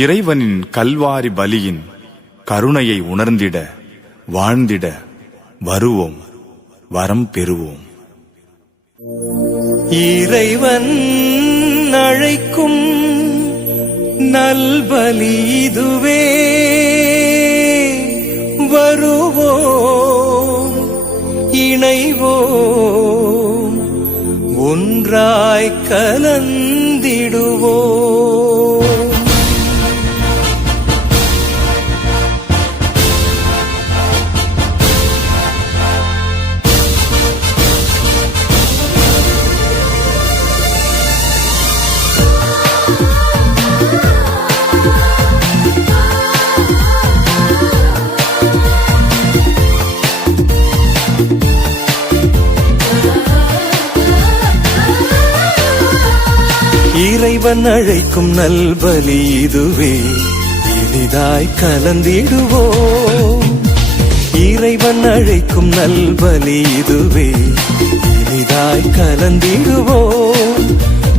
இறைவனின் கல்வாரி பலியின் கருணையை உணர்ந்திட வாழ்ந்திட வருவோம், வரம் பெறுவோம். இறைவன் அழைக்கும் நல்பலி இதுவே, வருவோம், இணைவோம், ஒன்றாய் கலந்திடுவோம். இறைவன் அழைக்கும் நல்பலி இதுவே, இனிதாய் கலந்திடுவோம். இறைவன் அழைக்கும் நல்பலி இதுவே, இனிதாய் கலந்திடுவோம்.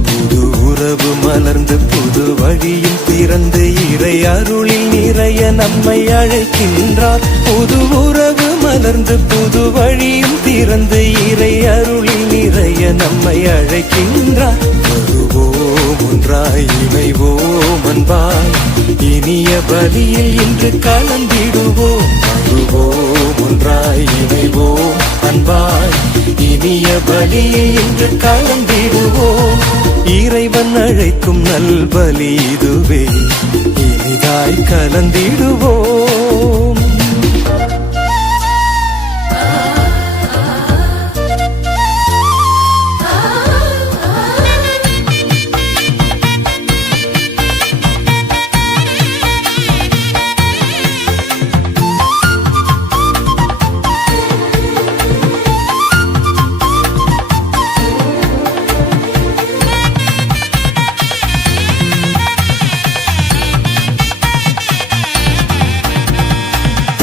புது உறவு மலர்ந்து புது வழியும் திறந்து இறை அருளில் நிறைய நம்மை அழைக்கின்றார். புது உறவு மலர்ந்து புது வழியும் திறந்து இறை அருளில் நிறைய நம்மை அழைக்கின்றார். வருவோம், ஒன்றாய் இணைவோம், அன்பாய் இனிய பலியில் இன்று கலந்திடுவோம். வருவோம், ஒன்றாய் இணைவோம், அன்பாய் இனிய பலியில் இன்று கலந்திடுவோம். இறைவன் அழைக்கும் நல்பலி இதுவே, இனிதாய் கலந்திடுவோம்.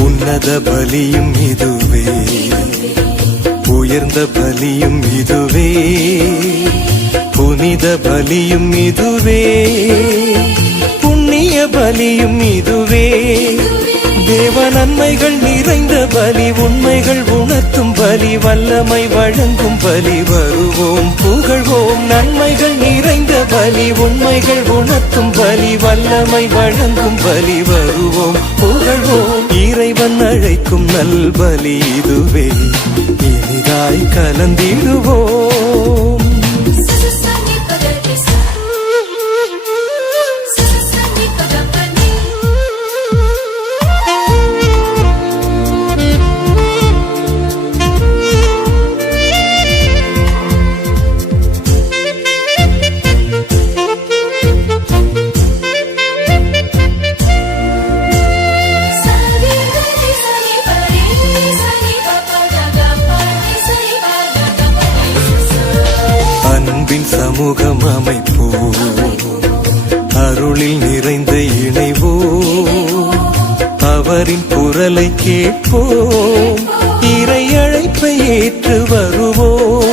உன்னத பலியும் இதுவே, உயர்ந்த பலியும் இதுவே, புனித பலியும் இதுவே, புண்ணிய பலியும் இதுவே. தேவ நன்மைகள் நிறைந்த பலி, உண்மைகள் உணர்த்தும் பலி, வல்லமை வழங்கும் பலி. வருவோம், புகழ்வோம், நன்மைகள் நிறைந்த பலி, உண்மைகள் உணர்த்தும் பலி, வல்லமை வழங்கும் பலி. வருவோம், புகழ்வோம், இறைவன் அழைக்கும் நல்பலி இதுவே, இனிதாய் கலந்திடுவோம். அன்பின் சமூகம் அமைப்போம், அருளில் நிறைந்த இணைவோம், அவரின் குரலை கேட்போம், இறை அழைப்பை ஏற்று வருவோம்.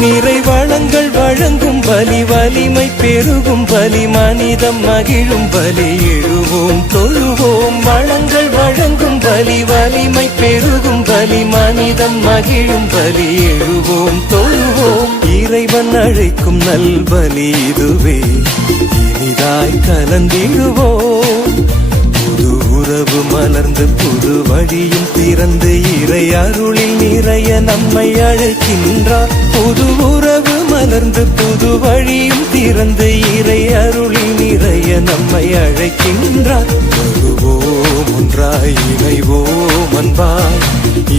நிறை வளங்கள் வழங்கும் பலி, வலிமை பெருகும் பலி, மனிதம் மகிழும் பலி. எழுவோம், தொழுவோம், வளங்கள் வழங்கும் பலி, வலிமை பெருகும் பலி, மனிதம் மகிழும் பலி. எழுவோம், தொழுவோம், இறைவன் அழைக்கும் நல்பலி இதுவே, இனிதாய் கலந்திடுவோம். புது உறவு மலர்ந்து புது வழியும் திறந்து இறை அருளில் நிறைய நம்மை அழைக்கின்றார். புது உறவு மலர்ந்து புது வழியும் திறந்து இறை அருளில் நிறைய நம்மை அழைக்கின்றார். வருவோம், ஒன்றாய் இணைவோம், அன்பாய்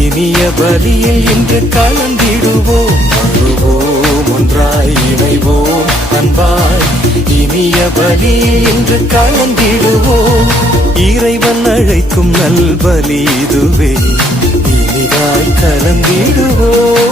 இனிய பலியில் இன்று கலந்திடுவோம். வருவோம், ஒன்றாய் இணைவோம், அன்பாய் இனிய பலியில் இன்று கலந்திடுவோம். இறைவன் அழைக்கும் நல்பலி இதுவே, இனிதாய் கலந்திடுவோம்.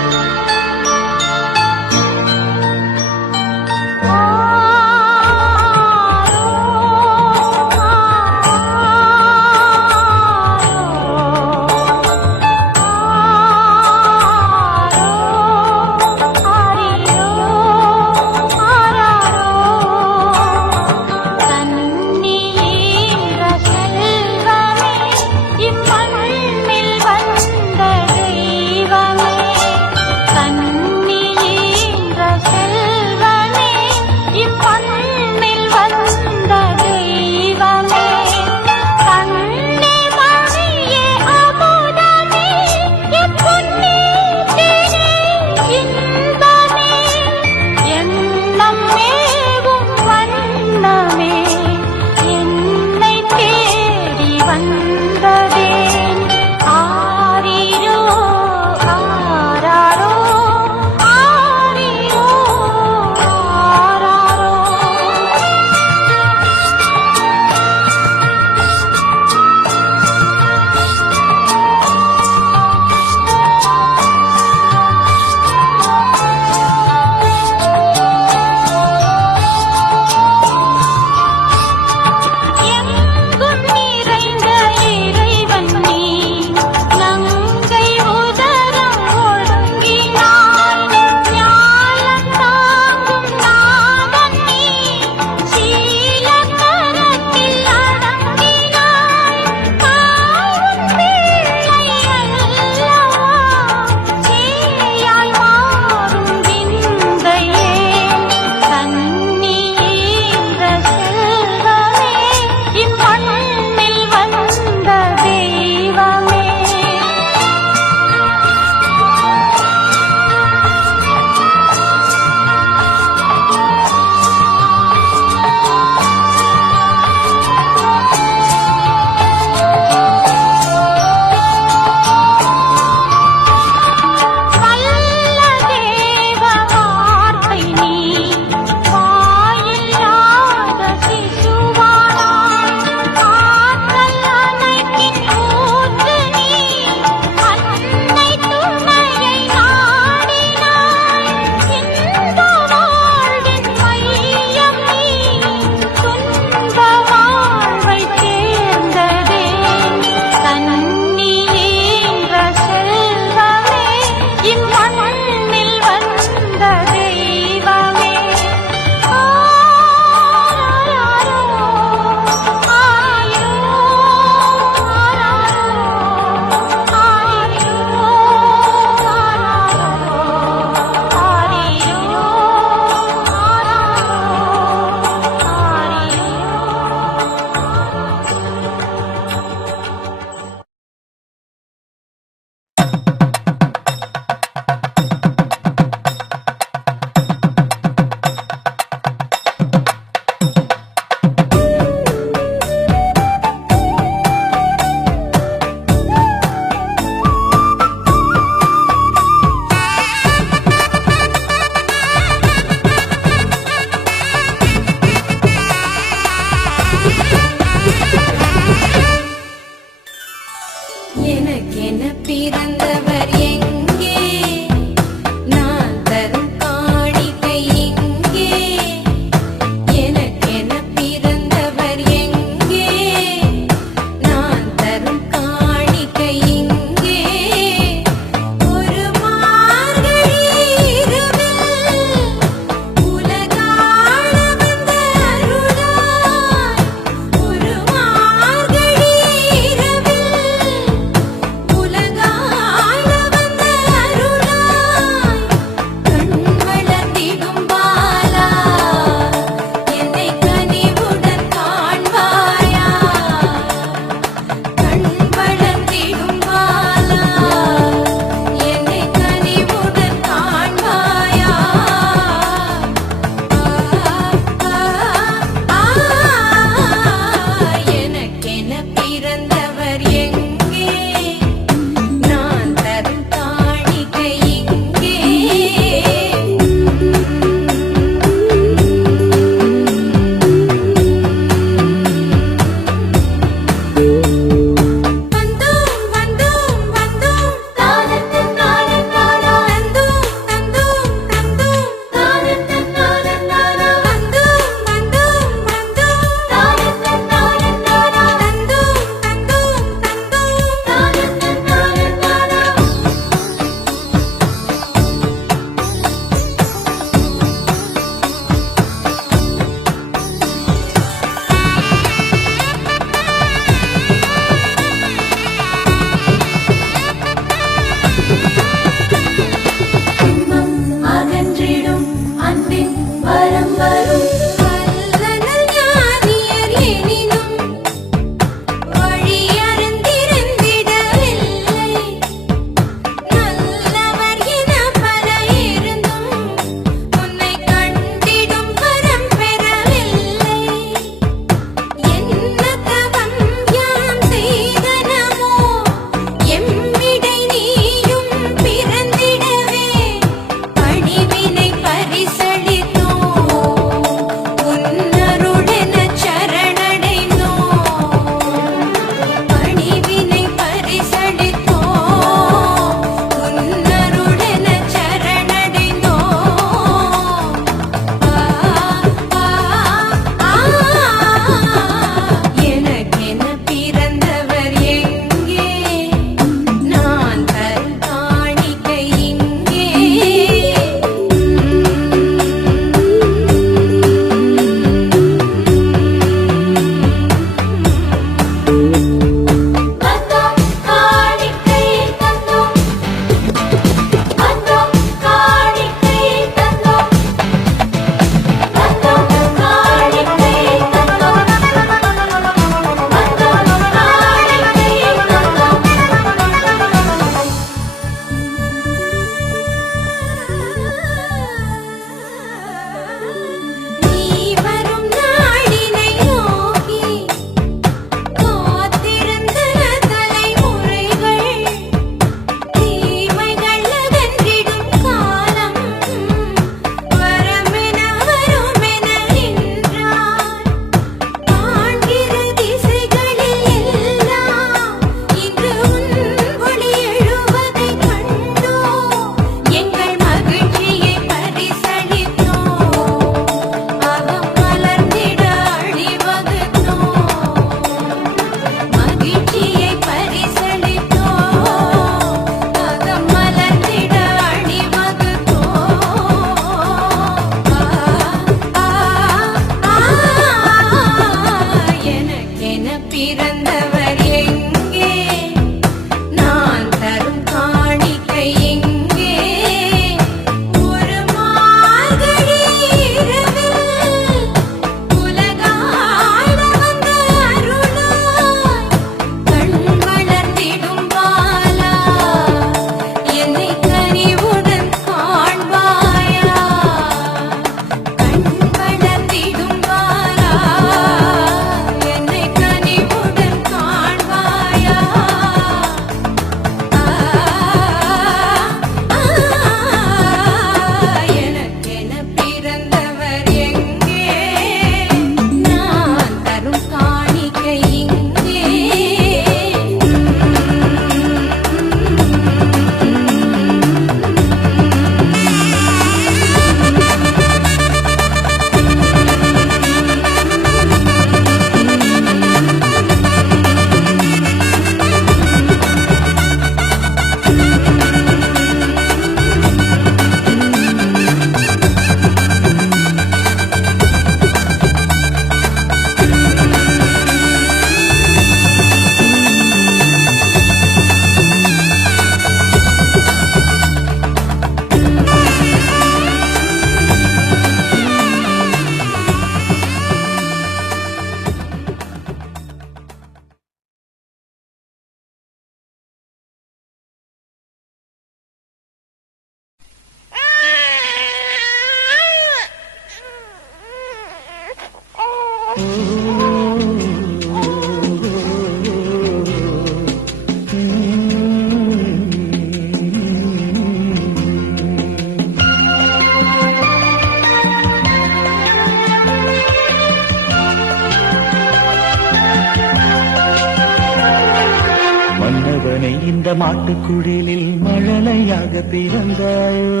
மன்னவனை இந்த மாட்டுக்குடிலில் மழலையாக பிறந்தாயோ,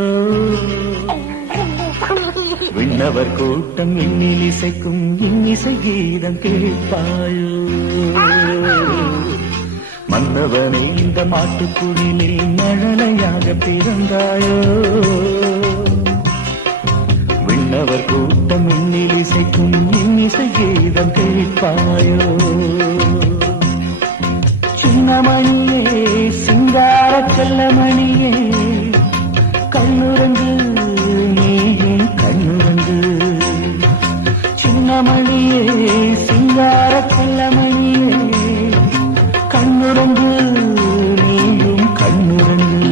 விண்ணவர் கூட்டம் எண்ணில் இசைக்கும் இன்னிசை கீதம் கேட்பாயோ. மன்னவனை இந்த மாட்டுக்குடிலில் மழலையாக பிறந்தாயோ, விண்ணவர் கூட்டம் எண்ணில் இசைக்கும் இன்னிசை கீதம் கேட்பாயோ. சின்னமணியே சிங்கார செல்லமணியே கண்ணுறங்கு நீயும் கண்ணுறங்கு. சின்னமணியே சிங்கார செல்லமணியே கண்ணுறங்கு நீயும் கண்ணுறங்கு.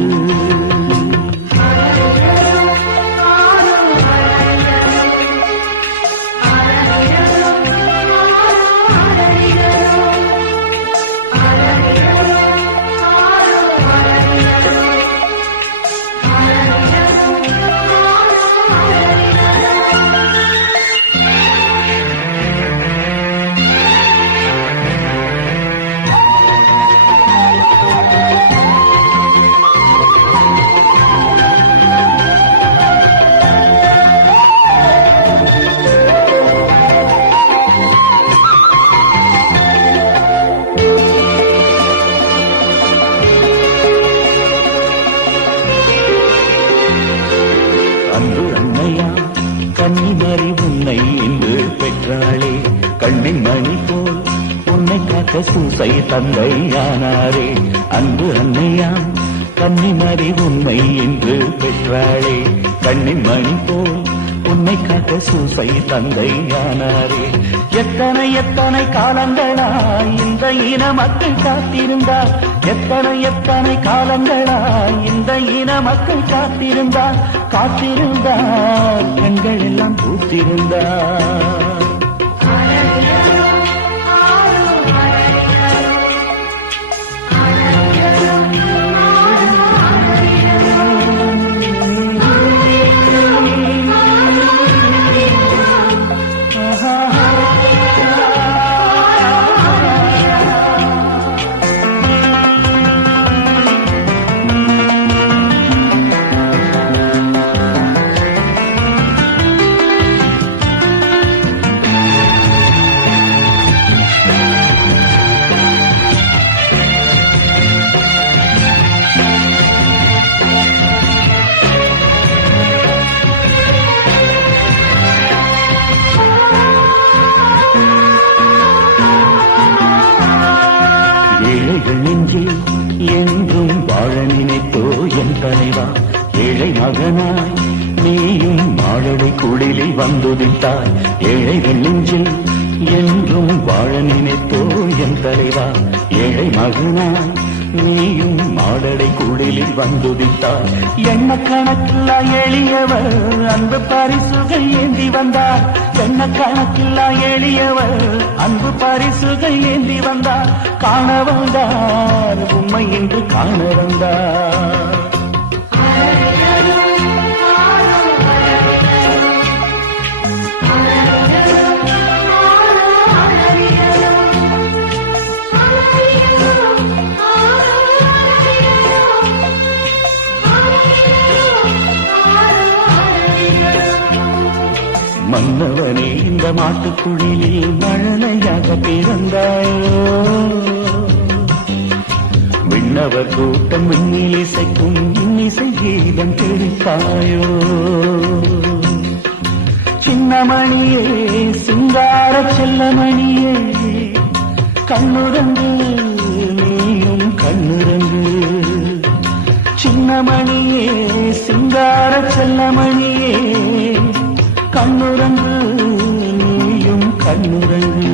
அன்பு அன்னையா கன்னிமரி உன்னை இன்று பெற்றாளே, கண்ணின் மணி போல் உன்னை காக்க சூசை தந்தையானாரே. அன்பு அன்னையா கன்னிமரி உன்னை இன்று பெற்றாளே, கண்ணின் மணி போல் உன்னை காக்க சூசை தந்தையானாரே. எத்தனை எத்தனை காலங்களாய் இந்த இன மக்கள் காத்திருந்தார், எத்தனை எத்தனை காலங்களாய் இந்த இன மக்கள் காத்திருந்தார். காத்திருந்தார் கண்கள் எல்லாம் பூத்திருந்தார். ஏழைகள் நெஞ்சில் என்றும் வாழ நினைத்தோ என் தலைவா, ஏழை மகனாய் நீயும் மாழலை குடிலில் வந்துதித்தாய். ஏழைகள் நெஞ்சில் என்றும் வாழ நினைத்தோ என் தலைவா, ஏழை மகனாய் நீயும் மாடலை குடிலில் வந்துதித்தார். எண்ண கணக்கில்லா எளியவர் அன்பு பரிசுகள் ஏந்தி வந்தார், எண்ண கணக்கில்லா எளியவர் அன்பு பரிசுகள் ஏந்தி வந்தார். காண வந்தார் உம்மை இன்று காண வந்தார். மன்னவனே இந்த மாட்டுக்குழியில் மழலையாக பிறந்தாயோ, விண்ணவர் கூட்டம் விண்ணில் இசைக்கும் இன்னிசை கீதம் கேட்பாயோ. சின்னமணியே சிங்கார செல்லமணியே கண்ணுறங்கு நீயும் கண்ணுறங்கு. சின்னமணியே சிங்கார செல்லமணியே கண்ணுறங்கு நீயும் கண்ணுறங்கு.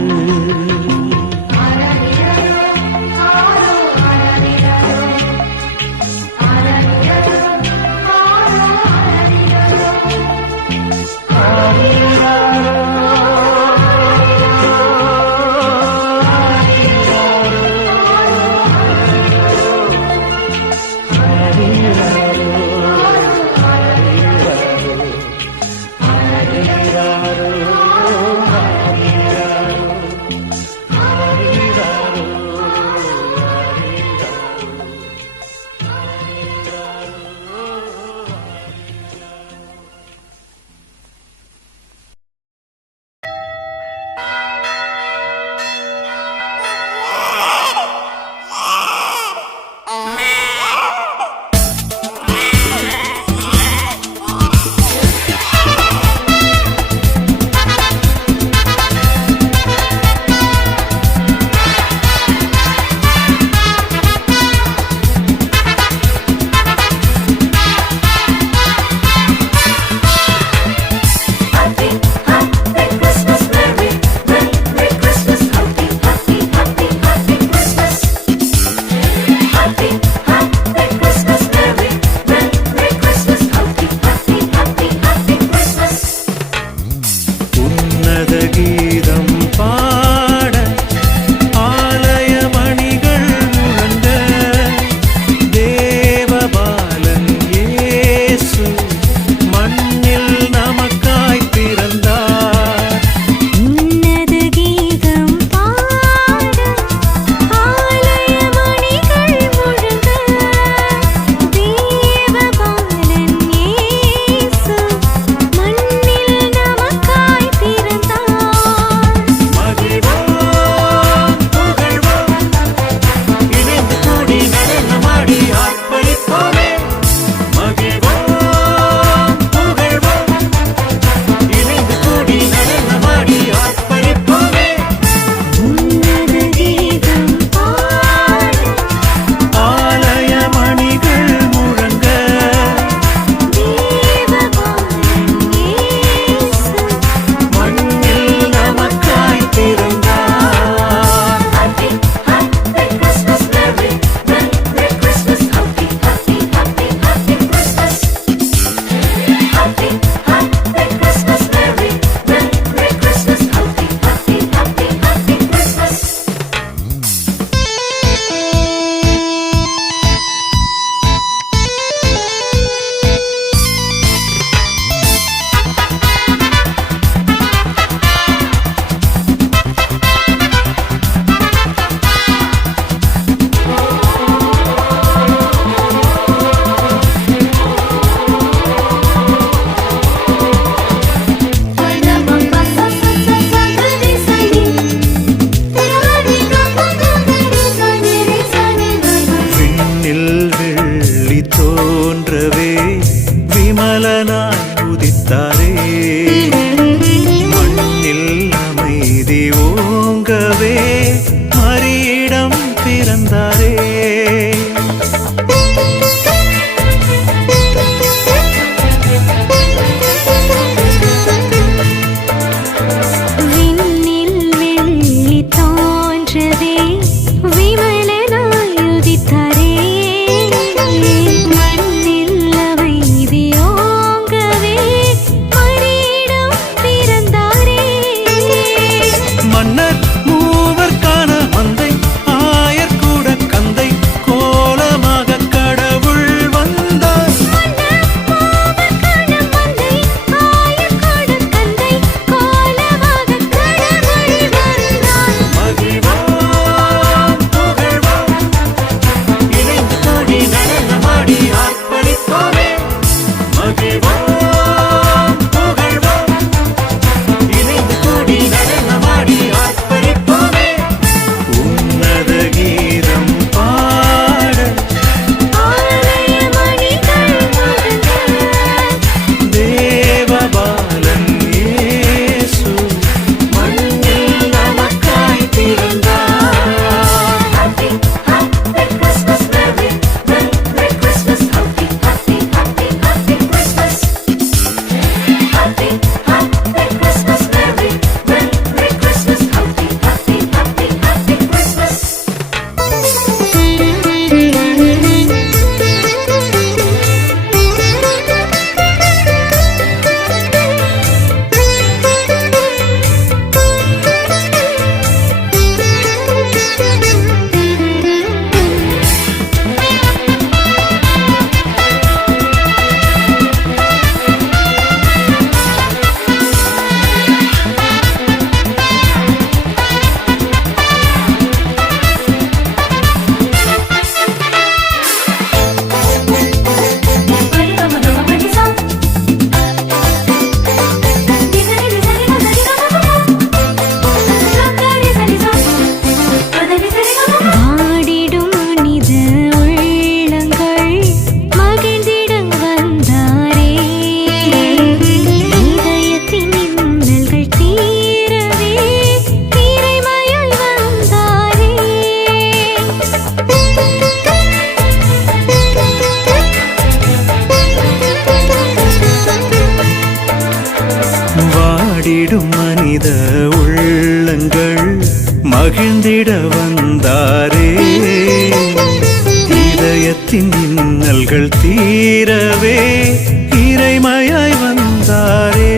ஓங்கவே மரியிடம் பிறந்தாரே. வாடிடும் மனித உள்ளங்கள் மகிழ்ந்திட வந்தாரே. இதயத்தின் இன்னல்கள் தீரவே இறைமையாய் வந்தாரே.